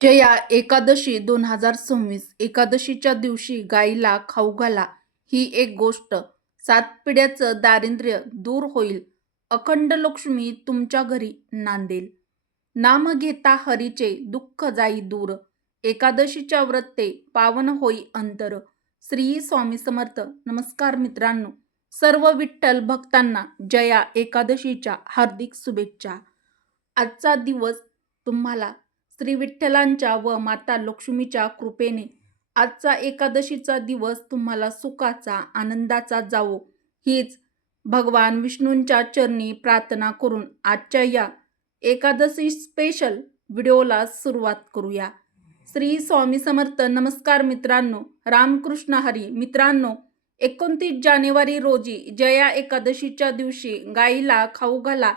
जया एकादशी 2026 एकादशीच्या दिवशी गाईला खाऊ घाला. ही एक गोष्ट 7 पिढ्याचं दारिद्र्य दूर होईल. अखंड लक्ष्मी तुमच्या घरी नांदेल. नाम घेता हरीचे दुःख जाई दूर. एकादशीच्या व्रते पावन होई अंतर. श्री स्वामी समर्थ. नमस्कार मित्रांनो, सर्व विठ्ठल भक्तांना जया एकादशीच्या हार्दिक शुभेच्छा. आजचा दिवस तुम्हाला श्री विठ्ठलांच्या व माता लक्ष्मीच्या कृपेने आजचा एकादशीचा दिवस तुम्हाला सुखाचा आनंदाचा जावो हीच भगवान विष्णूंच्या चरणी प्रार्थना करून आजच्या या एकादशी स्पेशल व्हिडिओला सुरुवात करूया. श्री स्वामी समर्थ. नमस्कार मित्रांनो, रामकृष्ण हरी. मित्रांनो, 29 जानेवारी रोजी जया एकादशीच्या दिवशी गाईला खाऊ घाला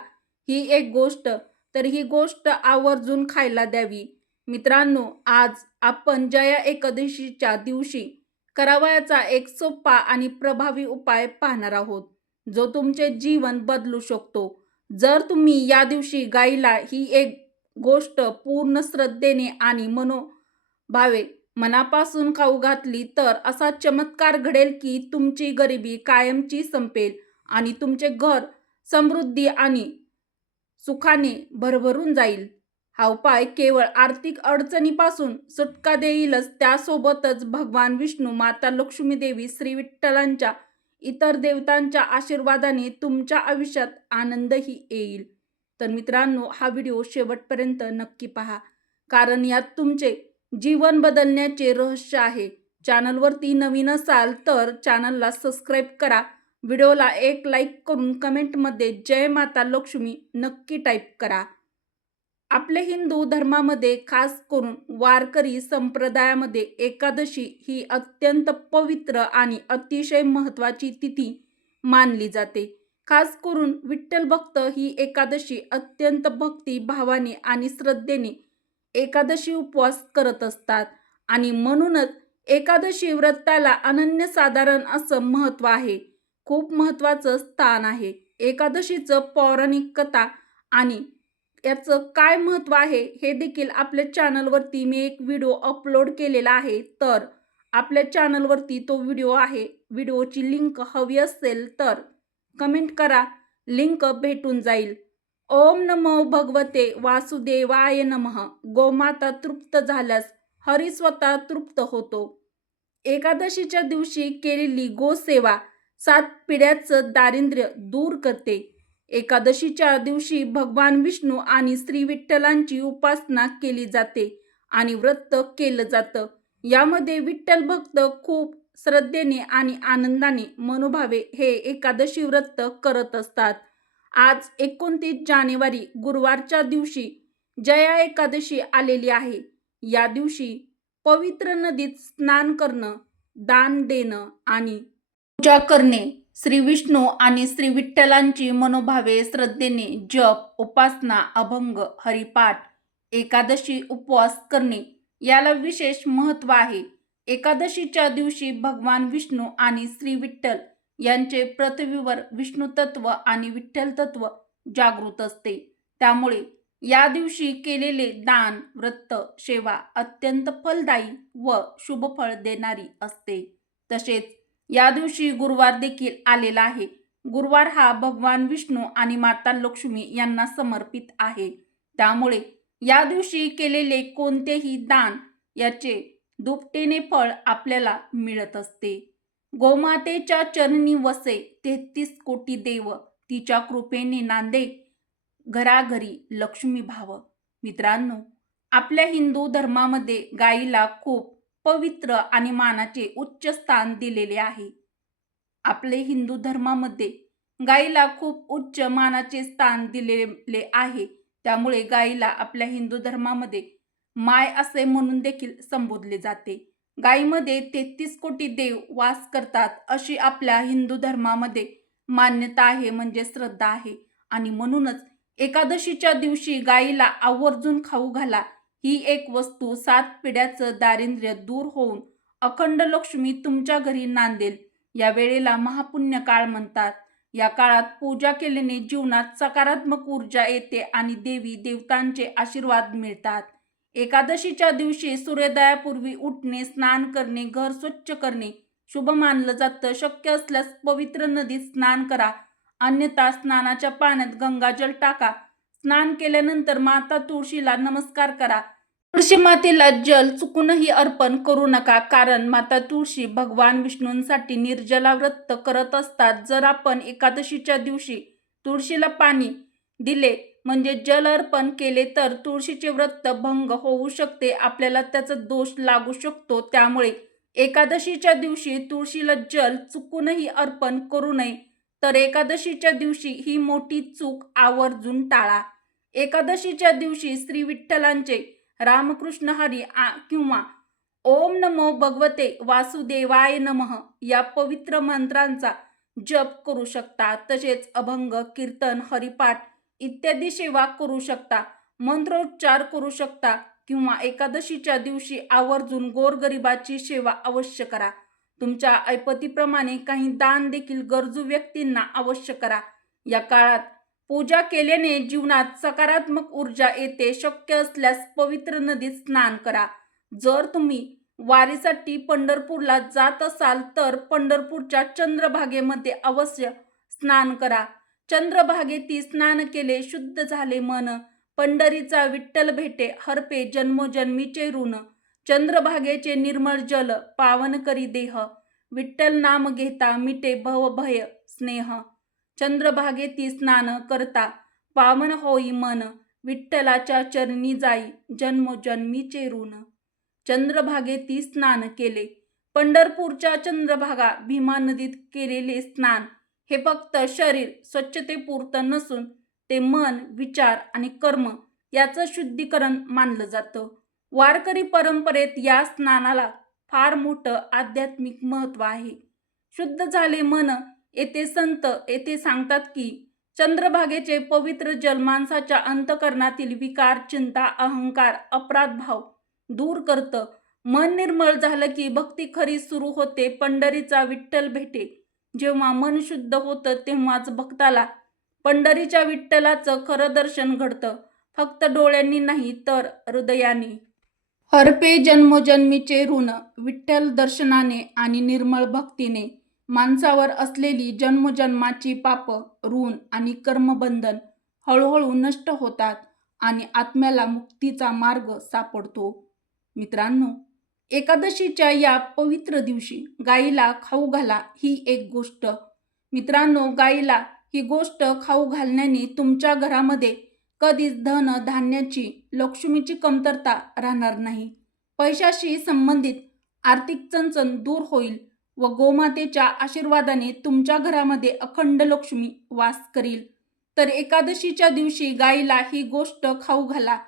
ही एक गोष्ट, तर ही गोष्ट आवर्जून खायला द्यावी. मित्रांनो, आज आपण जया एकादशीच्या दिवशी करावयाचा एक सोपा आणि प्रभावी उपाय पाहणार आहोत, जो तुमचे जीवन बदलू शकतो. जर तुम्ही या दिवशी गाईला ही एक गोष्ट पूर्ण श्रद्धेने आणि मनोभावे मनापासून खाऊ घातली तर असा चमत्कार घडेल की तुमची गरिबी कायमची संपेल आणि तुमचे घर समृद्धी आणि सुखाने भरभरून जाईल. हा उपाय केवळ आर्थिक अडचणीपासून सुटका देईलच, त्यासोबतच भगवान विष्णू, माता लक्ष्मी देवी, श्री विठ्ठलांच्या इतर देवतांच्या आशीर्वादाने तुमच्या आयुष्यात आनंदही येईल. तर मित्रांनो, हा व्हिडिओ शेवटपर्यंत नक्की पहा, कारण यात तुमचे जीवन बदलण्याचे रहस्य आहे. चॅनलवरती नवीन असाल तर चॅनलला सबस्क्राईब करा. व्हिडिओला एक लाईक करून कमेंटमध्ये जय माता लक्ष्मी नक्की टाईप करा. आपल्या हिंदू धर्मामध्ये, खास करून वारकरी संप्रदायामध्ये, एकादशी ही अत्यंत पवित्र आणि अतिशय महत्त्वाची तिथी मानली जाते. खास करून विठ्ठल भक्त ही एकादशी अत्यंत भक्ती भावाने आणि श्रद्धेने एकादशी उपवास करत असतात आणि म्हणूनच एकादशी व्रताला अनन्यसाधारण असं महत्त्व आहे. खूप महत्त्वाचं स्थान आहे. एकादशीचं पौराणिक कथा आणि याचं काय महत्त्व आहे हे देखील आपल्या चॅनलवरती मी एक व्हिडिओ अपलोड केलेला आहे. तर आपल्या चॅनलवरती तो व्हिडिओ आहे. व्हिडिओची लिंक हवी असेल तर कमेंट करा, लिंक भेटून जाईल. ओम नमो भगवते वासुदेवाय नमः. गोमाता तृप्त झाल्यास हरी स्वतः तृप्त होतो. एकादशीच्या दिवशी केलेली गोसेवा 7 पिढ्याचं दारिद्र्य दूर करते. एकादशीच्या दिवशी भगवान विष्णू आणि श्री विठ्ठलांची उपासना केली जाते आणि व्रत केलं जातं. यामध्ये विठ्ठल भक्त खूप श्रद्धेने आणि आनंदाने मनोभावे हे एकादशी व्रत करत असतात. आज 29 जानेवारी गुरुवारच्या दिवशी जया एकादशी आलेली आहे. या दिवशी पवित्र नदीत स्नान करणं, दान देणं आणि पूजा करणे, श्री विष्णू आणि श्री विठ्ठलांची मनोभावे श्रद्धेने जप, उपासना, अभंग, हरिपाठ, एकादशी उपवास करणे याला विशेष महत्त्व आहे. एकादशीच्या दिवशी भगवान विष्णू आणि श्री विठ्ठल यांचे पृथ्वीवर विष्णू तत्व आणि विठ्ठल तत्व जागृत असते. त्यामुळे या दिवशी केलेले दान, व्रत, सेवा अत्यंत फलदायी व शुभफळ देणारी असते. तसेच या दिवशी गुरुवार देखील आलेला आहे. गुरुवार हा भगवान विष्णू आणि माता लक्ष्मी यांना समर्पित आहे. त्यामुळे या दिवशी केलेले कोणतेही दान याचे दुपटीने फळ आपल्याला मिळत असते. गोमातेच्या चरणी वसे 33 कोटी देव, तिच्या कृपेने नांदे घराघरी लक्ष्मी भाव. मित्रांनो, आपल्या हिंदू धर्मामध्ये गाईला खूप पवित्र आणि मानाचे उच्च स्थान दिलेले आहे. आपले हिंदू धर्मामध्ये गाईला खूप उच्च मानाचे स्थान दिलेले आहे. त्यामुळे गाईला आपल्या हिंदू धर्मामध्ये माय असे म्हणून देखील संबोधले जाते. गाईमध्ये 33 कोटी देव वास करतात अशी आपल्या हिंदू धर्मामध्ये मान्यता आहे, म्हणजे श्रद्धा आहे. आणि म्हणूनच एकादशीच्या दिवशी गाईला आवर्जून खाऊ घाला. ही एक वस्तू 7 पिढ्याचं दारिद्र्य दूर होऊन अखंड लक्ष्मी तुमच्या घरी नांदेल. या वेळेला महापुण्य काळ म्हणतात. या काळात पूजा केल्याने जीवनात सकारात्मक ऊर्जा येते आणि देवी देवतांचे आशीर्वाद मिळतात. एकादशीच्या दिवशी सूर्योदयापूर्वी उठणे, स्नान करणे, घर स्वच्छ करणे शुभ मानलं जातं. शक्य असल्यास पवित्र नदीत स्नान करा, अन्यथा स्नानाच्या पाण्यात गंगाजल टाका. स्नान केल्यानंतर माता तुळशीला नमस्कार करा. तुळशी मातेला जल चुकूनही अर्पण करू नका, कारण माता तुळशी भगवान विष्णूंसाठी निर्जला व्रत करत असतात. जर आपण एकादशीच्या दिवशी तुळशीला पाणी दिले म्हणजे जल अर्पण केले तर तुळशीचे व्रत भंग होऊ शकते, आपल्याला त्याचा दोष लागू शकतो. त्यामुळे एकादशीच्या दिवशी तुळशीला जल चुकूनही अर्पण करू नये. तर एकादशीच्या दिवशी ही मोठी चूक आवर्जून टाळा. एकादशीच्या दिवशी श्री विठ्ठलांचे रामकृष्ण हरी किंवा ओम नमो भगवते वासुदेवाय नमः या पवित्र मंत्रांचा जप करू शकता. तसेच अभंग, कीर्तन, हरिपाठ इत्यादी सेवा करू शकता, मंत्रोच्चार करू शकता किंवा एकादशीच्या दिवशी आवर्जून गोरगरिबाची सेवा अवश्य करा. तुमच्या ऐपतीप्रमाणे काही दान देखील गरजू व्यक्तींना अवश्य करा. या काळात पूजा केल्याने जीवनात सकारात्मक ऊर्जा येते. शक्य असल्यास पवित्र नदीत स्नान करा. जर तुम्ही वारीसाठी पंढरपूरला जात असाल तर पंढरपूरच्या चंद्रभागेमध्ये अवश्य स्नान करा. चंद्रभागेती स्नान केले शुद्ध झाले मन, पंढरीचा विठ्ठल भेटे हरपे जन्मोजन्मीचे ऋण. चंद्रभागेचे निर्मळ जल पावन करी देह, विठ्ठल नाम घेता मिटे भव भय स्नेह. चंद्रभागेती स्नान करता पावन होई मन, विठ्ठलाच्या चरणी जाई जन्मोजन्मीचे ऋण. चंद्रभागेती स्नान केले. पंढरपूरच्या चंद्रभागा भीमा नदीत केलेले स्नान हे फक्त शरीर स्वच्छतेपुरतं नसून ते मन, विचार आणि कर्म याचं शुद्धीकरण मानलं जातं. वारकरी परंपरेत या स्नानाला फार मोठं आध्यात्मिक महत्त्व आहे. शुद्ध झाले मन येथे संत येथे सांगतात की चंद्रभागेचे पवित्र जल माणसाच्या अंतःकरणातील विकार, चिंता, अहंकार, अपराध भाव दूर करतं. मन निर्मळ झालं की भक्ती खरी सुरू होते. पंढरीचा विठ्ठल भेटे. जेव्हा मन शुद्ध होतं तेव्हाच भक्ताला पंढरीच्या विठ्ठलाचं खरं दर्शन घडतं, फक्त डोळ्यांनी नाही तर हृदयाने. हरपे जन्मोजन्मीचे ऋण. विठ्ठल दर्शनाने आणि निर्मळ भक्तीने माणसावर असलेली जन्मोजन्माची पाप, ऋण आणि कर्मबंधन हळूहळू नष्ट होतात आणि आत्म्याला मुक्तीचा मार्ग सापडतो. मित्रांनो, एकादशीच्या या पवित्र दिवशी गाईला खाऊ घाला ही एक गोष्ट. मित्रांनो, गाईला ही गोष्ट खाऊ घालण्याने तुमच्या घरामध्ये कधीच धन धान्याची, लक्ष्मीची कमतरता राहणार नाही. पैशाशी संबंधित आर्थिक चणचण दूर होईल व गोमातेच्या आशीर्वादाने तुमच्या घरामध्ये अखंड लक्ष्मी वास करील. तर एकादशीच्या दिवशी गाईला ही गोष्ट खाऊ घाला,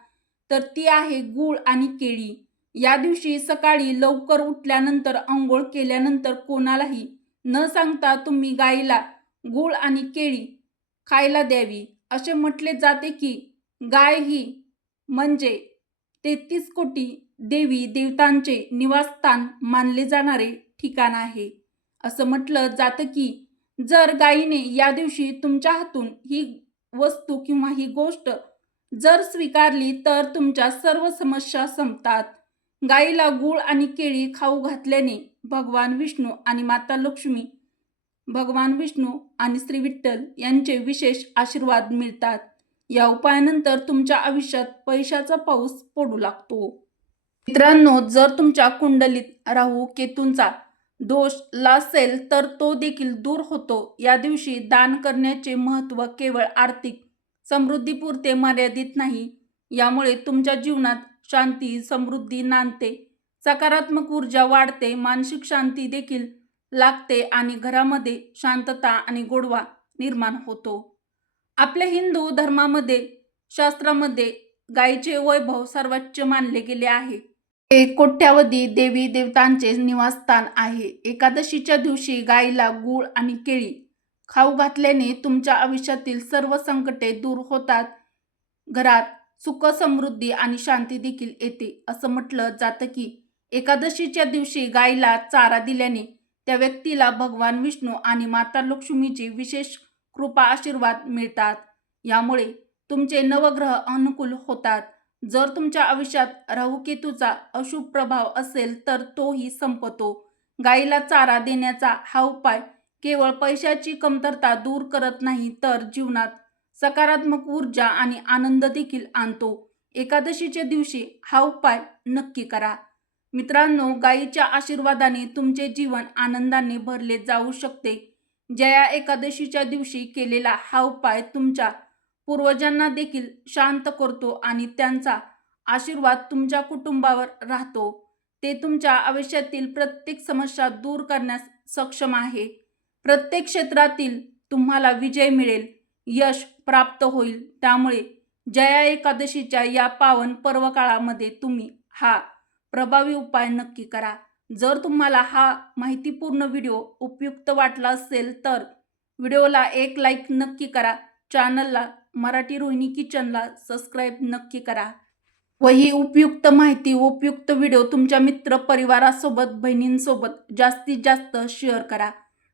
तर ती आहे गूळ आणि केळी. या दिवशी सकाळी लवकर उठल्यानंतर अंघोळ केल्यानंतर कोणालाही न सांगता तुम्ही गाईला गूळ आणि केळी खायला द्यावी. असे म्हटले जाते की गाय ही म्हणजे 33 कोटी देवी देवतांचे निवासस्थान मानले जाणारे ठिकाण आहे. असं म्हटलं जातं की जर गायीने या दिवशी तुमच्या हातून ही वस्तू किंवा ही गोष्ट जर स्वीकारली तर तुमच्या सर्व समस्या संपतात. गायीला गूळ आणि केळी खाऊ घातल्याने भगवान विष्णू आणि माता लक्ष्मी, भगवान विष्णू आणि श्री विठ्ठल यांचे विशेष आशीर्वाद मिळतात. या उपायानंतर तुमच्या आयुष्यात पैशाचा पाऊस पडू लागतो. मित्रांनो, जर तुमच्या कुंडलीत राहू केतूंचा दोष असेल तर तो देखील दूर होतो. या दिवशी दान करण्याचे महत्त्व केवळ आर्थिक समृद्धीपुरते मर्यादित नाही. यामुळे तुमच्या जीवनात शांती, समृद्धी नांदते, सकारात्मक ऊर्जा वाढते, मानसिक शांती देखील लागते आणि घरामध्ये शांतता आणि गोडवा निर्माण होतो. आपल्या हिंदू धर्मामध्ये, शास्त्रामध्ये गायीचे वैभव सर्वोच्च मानले गेले आहे. हे कोट्यावधी देवी देवतांचे निवासस्थान आहे. एकादशीच्या दिवशी गायीला गूळ आणि केळी खाऊ घातल्याने तुमच्या आयुष्यातील सर्व संकटे दूर होतात. घरात सुख, समृद्धी आणि शांती देखील येते. असं म्हटलं जातं की एकादशीच्या दिवशी गायीला चारा दिल्याने त्या व्यक्तीला भगवान विष्णू आणि माता लक्ष्मीची विशेष कृपा आशीर्वाद मिळतात. यामुळे तुमचे नवग्रह अनुकूल होतात. जर तुमच्या आयुष्यात राहुकेतूचा अशुभ प्रभाव असेल तर तोही संपतो. गायीला चारा देण्याचा हा उपाय केवळ पैशाची कमतरता दूर करत नाही तर जीवनात सकारात्मक ऊर्जा आणि आनंद देखील आणतो. एकादशीच्या दिवशी हा उपाय नक्की करा. मित्रांनो, गायीच्या आशीर्वादाने तुमचे जीवन आनंदाने भरले जाऊ शकते. जया एकादशीच्या दिवशी केलेला हा उपाय तुमच्या पूर्वजांना देखील शांत करतो आणि त्यांचा आशीर्वाद तुमच्या कुटुंबावर राहतो. ते तुमच्या आयुष्यातील प्रत्येक समस्या दूर करण्यास सक्षम आहे. प्रत्येक क्षेत्रातील तुम्हाला विजय मिळेल, यश प्राप्त होईल. त्यामुळे जया एकादशीच्या या पावन पर्वकाळामध्ये तुम्ही हा प्रभावी उपाय नक्की करा. जर तुम्हाला हा माहितीपूर्ण व्हिडिओ उपयुक्त वाटला असेल तर व्हिडिओला एक लाईक नक्की करा. चॅनलला मराठी रोहिणी किचनला सबस्क्राईब नक्की करा. व ही उपयुक्त माहिती उपयुक्त व्हिडिओ तुमच्या मित्र परिवारासोबत बहिणींसोबत जास्तीत जास्त शेअर करा.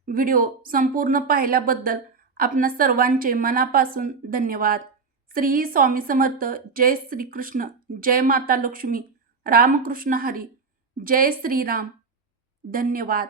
व्हिडिओ संपूर्ण पाहिल्याबद्दल आपणा सर्वांचे मनापासून धन्यवाद. श्री स्वामी समर्थ. जय श्री कृष्ण. जय माता लक्ष्मी. रामकृष्ण हरी. जय श्रीराम. धन्यवाद.